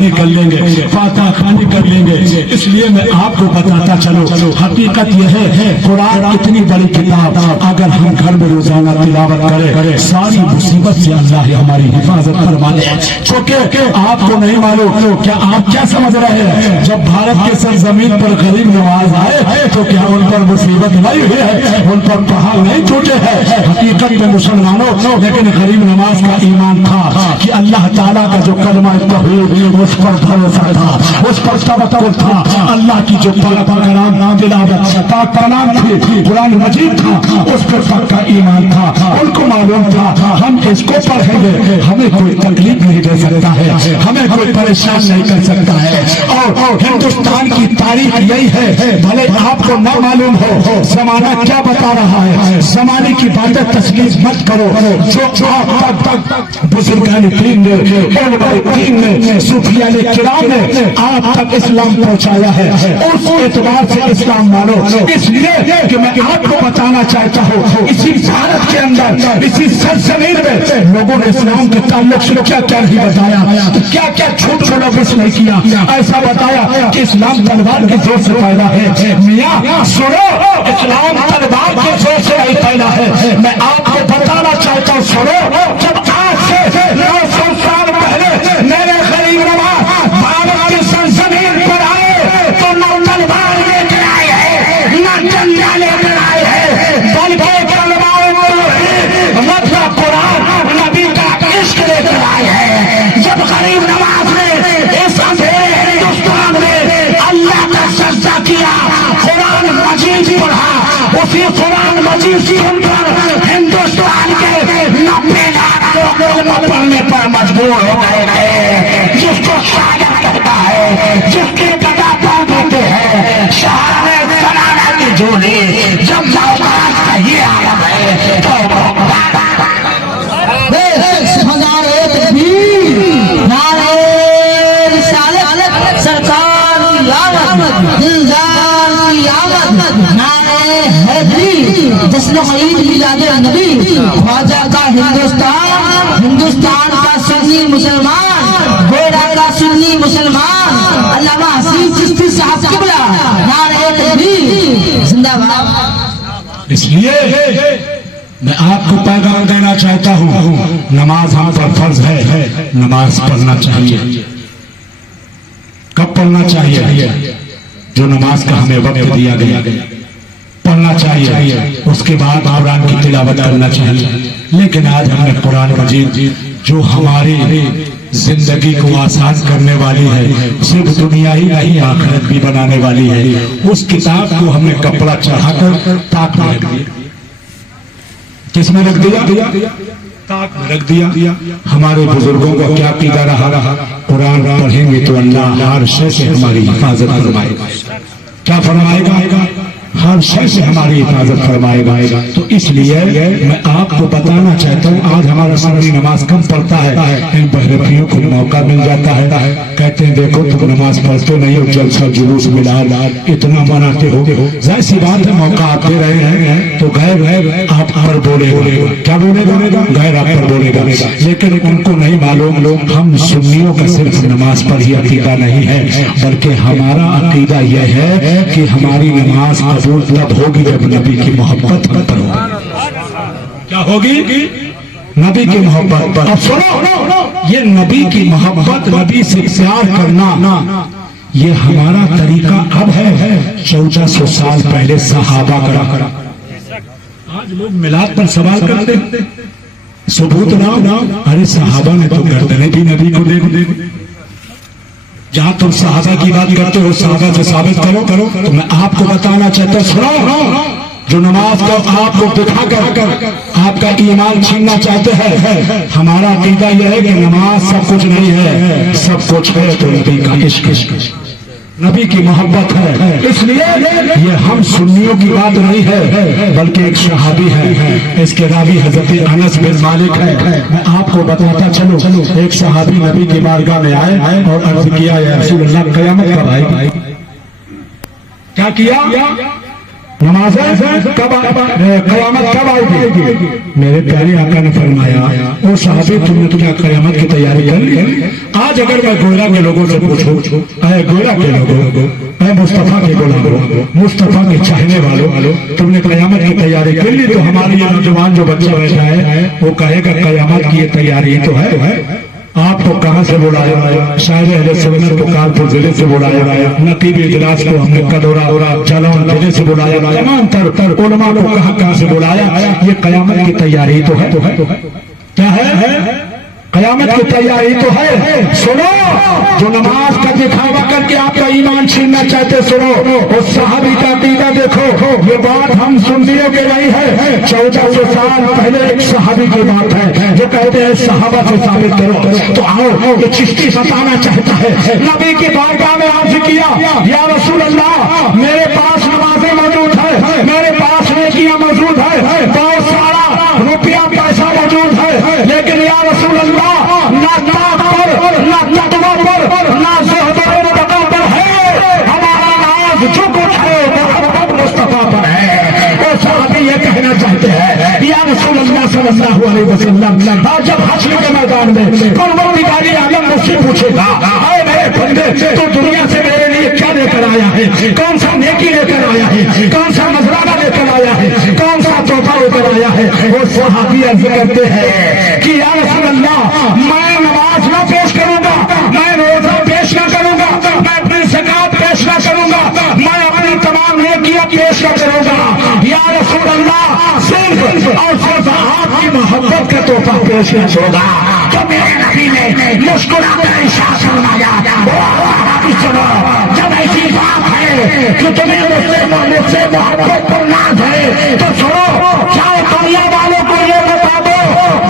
خانی کر لیں گے، فاتحہ خانی کر لیں گے۔ اس لیے میں آپ کو بتاتا چلو، حقیقت یہ ہے قرآن اتنی بڑی کتاب اگر ہم گھر میں روزانہ تلاوت کریں ساری مصیبت سے اللہ ہماری حفاظت فرمانے۔ چونکہ آپ کو نہیں معلوم، کیا آپ کیا سمجھ رہے ہیں جب بھارت کے سرزمین پر غریب نواز آئے تو کیا ان پر مصیبت نہیں ہوئی ہے، ان پر پہاڑ نہیں ٹوٹے ہیں؟ حقیقت میں مسلمانوں لیکن غریب نواز کا ایمان تھا کہ اللہ تعالیٰ کا جو کلمہ توحید اس پر بھروسہ تھا، اس پر توکل تھا، اللہ کی جو کلام تلاوت پاک کلام تھی، قرآن مجید تھا، اس پر پکا ایمان تھا۔ ان کو معلوم تھا ہم اس کو پڑھیں گے ہمیں کوئی تکلیف نہیں دے سکتا ہے، ہمیں کوئی پریشان نہیں کر سکتا ہے۔ اور ہندوستان کی تاریخ یہی ہے، بھلے آپ کو نہ معلوم ہو زمانہ کیا بتا رہا ہے، زمانے کی باتیں تسلیم مت کرو۔ جو آپ تک بزرگان دین نے، علماء دین نے، صوفیاء کرام نے آپ تک اسلام پہنچایا ہے، اس اعتبار سے اسلام مانو۔ اس لیے کہ میں آپ کو بتانا چاہتا ہوں اسی بھارت کے اندر، اسی سرزمین میں لوگوں نے اسلام کے تعلق سے کیا کیا نہیں بتایا، کیا کیا جھوٹ ملوث نہیں کیا۔ ایسا بتایا کہ اسلام تلوار کے زور سے پیدا ہے۔ میاں سنو، اسلام تلوار کے زور سے نہیں پیدا ہے۔ میں آپ کو بتانا چاہتا ہوں، سنو، جب آج سے 900 سال پہلے میرے غریب نواز بھارت کی سرزمین پر آئے تو نہ تلوار لے کر آئے ہیں، نہ ڈنڈا لے کر آئے ہیں، بلکہ مطلب قرآن نبی کا عشق لے کر آئے ہیں۔ جب غریب نواز نے اس اندھیرے ہندوستان میں اللہ کا سجدہ کیا، قرآن مجید پڑھا، اسی قرآن مجید سن کر ہندوستان کے 90 لاکھ لوگ پڑھنے پر مجبور ہو گئے ہیں۔ جس کو شاعر کہتا ہے، جس کے گدا پاؤں ہوتے ہیں، شاعر سنانا کی جھولی جب یہ عالم ہے تو جشن عید میلاد نبی، خواجہ کا ہندوستان، ہندوستان کا سنی مسلمان، گوڑا کا سنی مسلمان، علامہ حسین چشتی صاحب قبلہ، نعرہ تکبیر، زندہ باد۔ اس لیے میں آپ کو پیغام دینا چاہتا ہوں، نماز ہم پر فرض ہے، نماز پڑھنا چاہیے۔ کب پڑھنا چاہیے؟ جو نماز کا ہمیں وقت دیا گیا پڑھنا چاہیے، اس کے بعد قرآن کی تلاوت کرنا چاہیے۔ لیکن آج ہم نے قرآن مجید جو ہماری زندگی کو آسان کرنے والی ہے، صرف دنیا ہی نہیں آخرت بھی بنانے والی ہے، اس کتاب کو ہم نے کپڑا چڑھا کر تاک میں رکھ دیا۔ کس میں رکھ دیا؟ تاک میں رکھ دیا۔ ہمارے بزرگوں کو کیا عقیدہ رہا، قرآن پڑھیں گے تو اللہ ہر شے سے ہماری حفاظت فرمائے گا۔ کیا فرمائے گا؟ ہر شے سے ہماری حفاظت فرمائے گا۔ تو اس لیے میں آپ کو بتانا چاہتا ہوں، آج ہمارا سنی نماز کم پڑھتا ہے، ان بہرفیوں کو موقع مل جاتا ہے، کہتے ہیں دیکھو تم نماز پڑھتے نہیں ہو، جلسہ جلوس ملال اتنا مناتے ہو۔ ظاہر سی بات ہے موقع آپ دے رہے ہیں تو غیر آپ پر بولے گا، کیا بولے گا؟ غیر آپ پر بولے گا۔ لیکن ان کو نہیں معلوم ہم سنیوں کا صرف نماز پر ہی عقیدہ نہیں ہے، بلکہ ہمارا عقیدہ یہ ہے کہ ہماری نماز قبول تب ہوگی جب نبی کی محبت پر ہوگی۔ کیا ہوگی؟ نبی کی محبت پر۔ اب سنو، یہ نبی کی محبت، نبی سے پیار کرنا، یہ ہمارا طریقہ اب ہے، 1400 سال پہلے صحابہ کرا۔ آج لوگ میلاد پر سوال کرتے ثبوت لاؤ، ارے صحابہ نے تو گردنیں بھی نبی کو دے دی۔ جہاں تم صحابہ کی بات کرتے ہو صحابہ سے ثابت کرو۔ تو میں آپ کو بتانا چاہتا ہوں، سنو، جو نماز کو آپ کو دکھا کر آپ کا ایمان چھیننا چاہتے ہیں، ہمارا عقیدہ یہ ہے کہ نماز سب کچھ نہیں ہے، سب کچھ ہے تو نبی کا عشق، نبی کی محبت ہے۔ اس لیے یہ ہم سنیوں کی بات نہیں ہے، بلکہ ایک صحابی ہے، اس کے راوی حضرت انس بن مالک ہے۔ میں آپ کو بتاتا چلو، ایک صحابی نبی کی بارگاہ میں آئے اور عرض کیا، یا رسول اللہ قیامت کب آئے گی؟ کیا کیا؟ नमाज़ें कब क़यामत कब आएगी? मेरे प्यारे आका ने फरमाया, ओ सहाबी तुमने तो क्या क़यामत की तैयारी कर ली? आज अगर मैं गोरा के लोगों से पूछूं, अरे गोरा के लोगों, अरे मुस्तफा के गुलामों, मुस्तफा के चाहने वालों, तुमने क़यामत की तैयारी कर ली? तो हमारे ये नौजवान जो बच्चा बैठा है वो कहेगा क़यामत की ये तैयारी तो है। आपको कहां से बुलाया? शायद अहले सुन्नत को कानपुर जिले से बुलाया, नकीब इजलास को हमने कदौरा जालौन जिले से बुलाया, तमाम तर उलमा को कहां से बुलाया। ये क़यामत की तैयारी तो है। क्या है? क़यामत की तैयारी तो है। सुनो, जो नमाज का दिखावा करके आपका ईमान छीनना चाहते, सुनो उस सहाबी का अकीदा देखो। ये बात हम सुन्नियों के नहीं है, 1400 साल पहले एक सहाबी की बात है जो कहते हैं सहाबा से साबित करो। तो आओ, ये चिश्ती बताना चाहता है। नबी की बारगाह में अर्ज किया, या रसूल अल्लाह, मेरे पास नमाजें मौजूद है, मेरे पास नेकियां मौजूद है, बहुत सारा रुपया पैसा मौजूद है, लेकिन या रसूल अल्लाह ना ताक पर, ना तकवा पर, ना ज़ुहद और तक़वा पर है। हमारा नाज जो कुछ है वो मुस्तफा पर है। वो सहाबी ये कहना चाहते हैं, या रसूल अल्लाह सल्लल्लाहु अलैहि वसल्लम, आज जब हश्र के मैदान में परवरदिगार आलम मुझसे पूछेगा, आए मेरे बंदे, तो दुनिया से मेरे लिए क्या लेकर आया है? कौन सा नेकी लेकर आया है? कौन सा नजराना लेकर आया है? कौन सा तोहफा लेकर आया है? वो सहाबी अर्ज करते हैं कि या रसूल अल्लाह, मैं नमाज न पेश करूंगा, मैं रोजा पेश न करूंगा, मैं अपनी ज़कात पेश न करूंगा, मैं अपनी तमाम नेकियां पेश न करूंगा। या रसूल अल्लाह, सिर्फ और सिर्फ आपकी मोहब्बत का तोहफा पेश न होगा। तो मेरे नबी ने मुस्कुराकर इरशाद फरमाया, सुनो, जब ऐसी बात है कि तुम्हें मुझसे मोहब्बत पर नाज है, तो सुनो, चाहे दुनिया वालों को ये बता दो,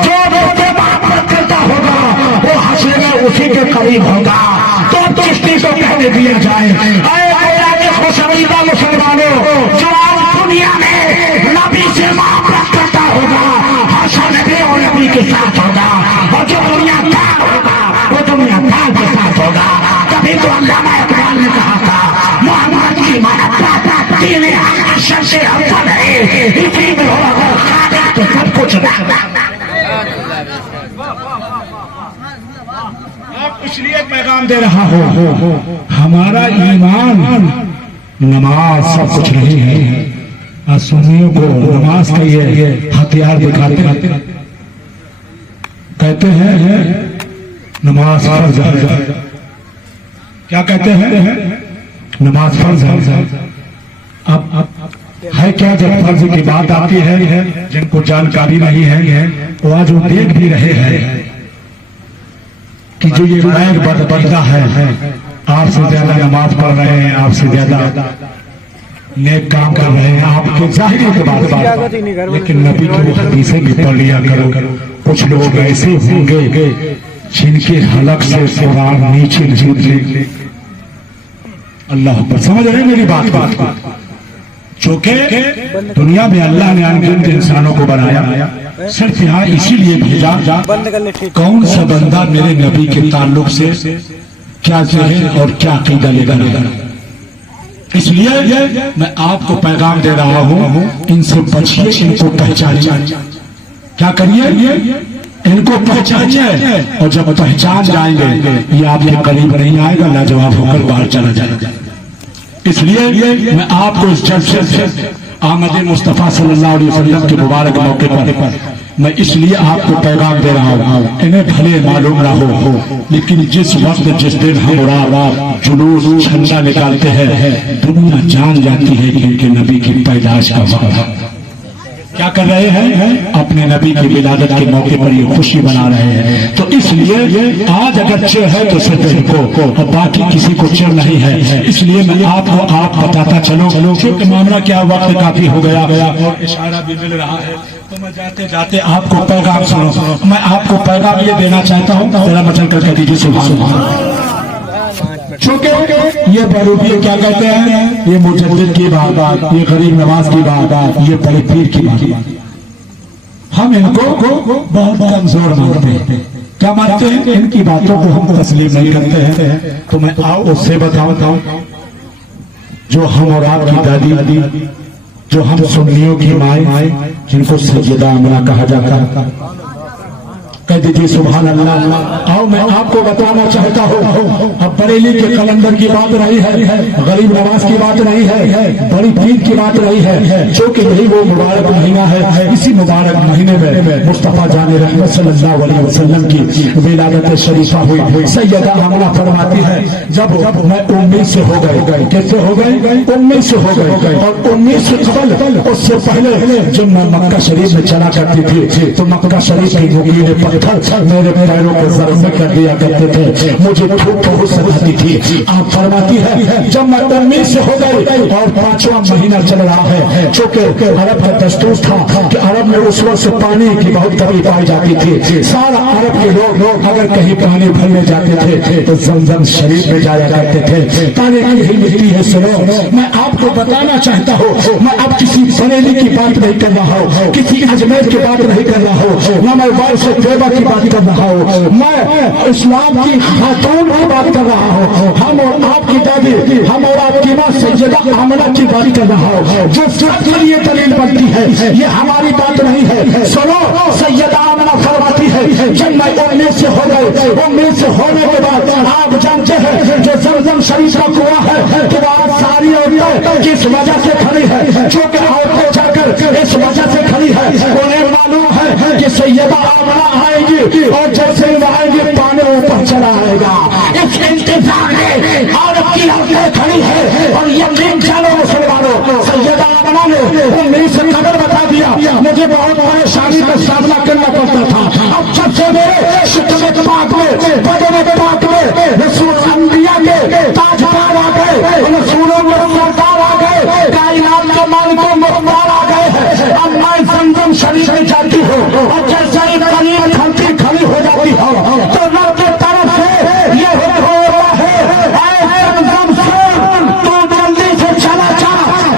जो मुझसे मोहब्बत करता होगा वो हश्र में उसी के करीब होगा। तो चिश्ती को कहने दिया जाए, खुशबीदा मुसलमानों, जो आज दुनिया में नबी से मोहब्बत करता होगा हश्र में भी और नबी के साथ होगा, और जो दुनिया दाग होगा वो दुनिया दाग के साथ होगा। तभी तो अल्लामा इकबाल ने कहा था, मोहम्मद की मोहब्बत दीन हक़ से अफज़ल है, इसी में हो अगर खादा तो सब कुछ आप इसलिए पैगाम दे रहा हो, हमारा ईमान नमाज सब कुछ नहीं है। सुन्नियों को नमाज का ये हथियार दिखाते कहते हैं नमाज फर्ज है। क्या कहते हैं? नमाज फर्ज है। अब है क्या, जब फर्ज की बात आती है, जिनको जानकारी नहीं है वो आज वो देख भी रहे हैं कि जो ये नैक बदबख्ता है, आपसे ज्यादा नमाज पढ़ रहे हैं, आपसे ज्यादा नेक काम कर रहे हैं, आपके जाहिर के बात, लेकिन नबी की वो हदीसें भी पढ़ लिया करो। कुछ लोग ऐसे होंगे जिनके हलक से कुरान नीचे गिरते। अल्लाह पर समझ रहे मेरी बात? चूंकि दुनिया में अल्लाह ने अनगिनत इंसानों को बनाया, सिर्फ यहाँ इसीलिए भेजा कौन सा बंदा मेरे नबी के ताल्लुक से क्या ज़हन और क्या अकीदा लेगा। इसलिए मैं आपको पैगाम दे रहा हूँ, इनसे बचिए, इनको पहचानिए। क्या करिए? इनको पहचानिए, और जब पहचान जाएंगे ये आपके करीब नहीं आएगा, लाजवाब होकर बाहर चला जाएगा। इसलिए मैं आपको इस जलसे से आमद मुस्तफ़ा सल्लल्लाहु अलैहि वसल्लम के मुबारक मौके पर मैं इसलिए आपको पैगाम दे रहा हूँ। इन्हें भले मालूम ना हो, लेकिन जिस वक्त जिस दिन हम जुलूस झंडा निकालते हैं, दुनिया जान जाती है कि इनके नबी की पैदाइश का वक्त। क्या कर रहे हैं? अपने नबी की विलादत के मौके पर ये खुशी मना रहे हैं। तो इसलिए आज अगर चिर है तो सिर्फ इनको, और बाकी किसी को चिर नहीं है। इसलिए मैं आपको बताता चलो, क्योंकि मामला क्या, वक्त काफी हो गया और इशारा भी मिल रहा है, तो मैं जाते जाते आपको पैगाम सुनो। मैं आपको पैगाम ये देना चाहता हूँ, जरा मचल कर कह दीजिए सुभान अल्लाह। चूंकि ये बरूबी क्या कहते हैं, ये मुजद्दिद की बात, ये गरीब नवाज की बात, ये बड़े पीर की बात, हम इनको बहुत कमजोर मानते हैं। क्या मानते हैं? इनकी बातों को हम तस्लीम नहीं करते हैं। तो मैं आओ उससे बताऊं जो हम और आपकी दादी जो हम सुन्नियों की माए जिनको सैयदा आमना कहा जाता है, कह दीजिए सुभान अल्लाह। आओ मैं आपको बताना चाहता हूँ, अब बरेली के कलंदर की बात नहीं है, गरीब नवाज की बात नहीं है, बड़ी पीर की बात नहीं है, जो कि यही वो मुबारक महीना है। इसी मुबारक महीने में मुस्तफा जाने रहमत सल्लल्लाहु अलैहि वसल्लम की विलादत शरीफा हुई। सैयदा आमना फरमाती है, जब मैं 19 से हो गई, कैसे हो गई? 19 से हो गई। और 19 से कबल, उससे पहले जब मैं मक्का शरीफ में चला करती थी तो मक्का शरीफ की मुगीर पत्थर मेरे पैरों को जख्म कर दिया करते थे, मुझे धूप बहुत सताती थी। आप फरमाती है, जब मैं 19 से हो गई और 5वां महीना चल रहा है, चूंकि अरब का दस्तूर था कि अरब में उस वक्त पानी की बहुत कमी पाई जाती थी। सारा अरब के लोग अगर कहीं पानी भरने जाते थे तो जमजम शरीफ में जाया करते थे। तारीख यही मिलती है। सुनो, मैं आपको बताना चाहता हूँ, मैं अब किसी बरेली की बात नहीं कर रहा हूँ, किसी अजमेर की बात नहीं कर रहा हूँ, न मैं वारिस तैयबा की बात कर रहा हूँ, मैं इस्लाम की खातून की बात कर रहा हूँ। हम और आपकी दादी, हम और आपकी माँ सैयदा आमना की बात कर रहा हूँ, जो सबके लिए दलील बनती है। ये हमारी बात नहीं है। सुनो, सैयदा आमना फरमाती है, जब मैं 19 से हो गई, 19 से होने के बाद आप जानते हैं जो जमजम शरीफ का कुआं है कि आज सारी औरतें किस वजह से खड़ी है, जो कि औरतें जाकर इस वजह से खड़ी है, उन्हें मालूम है कि सैयदा आमना आएगी और जैसे ही आएंगे पानी ऊपर चला आएगा। इस इंतजार में औरत की औरतें खड़ी है और यकीन जानो मुसलमानों, सैयदा आमना ने 19 से कदर बता दिया। मुझे बहुत परेशानी का सामना करना पड़ता था। अब जब से मेरे शिकवे पाक में, बदन पाक में रसूल अंबिया के ताजदार आ गए, रसूलों में सरदार आ गए, कायनात के मालिक मुख्तार आ गए हैं। अब मैं जमजम शरीफ में जाती हूँ और जैसे ही करीब खड़ी हो जाती हो तो रब की तरफ से ये हुक्म होता है, ऐ जमजम सुन, तू जल्दी से चला जा,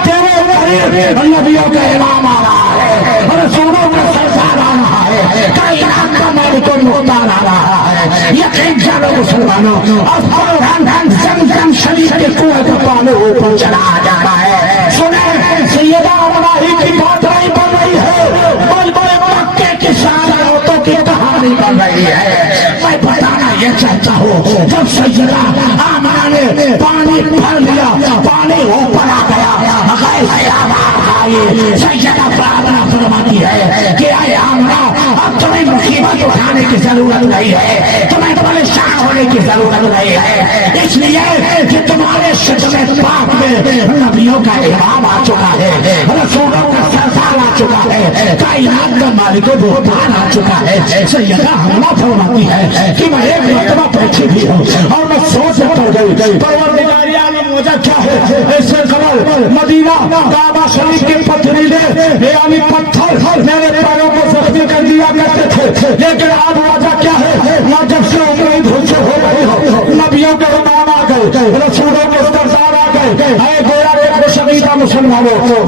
तेरे करीब नबियों का इमाम आ रहा है, रसूलों का सरदार आ रहा है, कायनात का मालिक मुख्तार आ रहा है। यकीन जानो मुसलमानों, अब फौरन जमजम शरीफ के कुएं का पानी ऊपर चला जा रहा है। सुने, सैयदा आमना ही की बात नहीं बन रही है, बड़े मक्के की सारी औरतों की कहानी बन रही है। मैं बताना ये चाहता हूँ, जब सैयदा आमना ने पानी भर लिया, पानी ऊपर आ गया, सैयदा आमना फरमाती है कि आए आमना, अब तुम्हें मुसीबत उठाने की जरूरत नहीं है, तुम्हें परेशान होने की जरूरत नहीं है, इसलिए कि तुम्हारे शिकवे पाक में नबियों का इमाम आ चुका है, रसूलों का सरदार आ चुका है, कायनात का मालिक मुख्तार आ चुका है। सैयदा आमना फरमाती है कि मैं एक मरतबा बैठी भी हूँ और मैं सोच कर गई, परवरदिगार आलम वजह क्या है, ऐसे कमल मदीना काबा शरीफ के पथरीले यानी पत्थर मेरे पैरों को जख्मी कर दिया करते थे, लेकिन आज वजह क्या है, ना जब से उम्मीद हो गई हो, नबियों के इमाम आ गए, रसूलों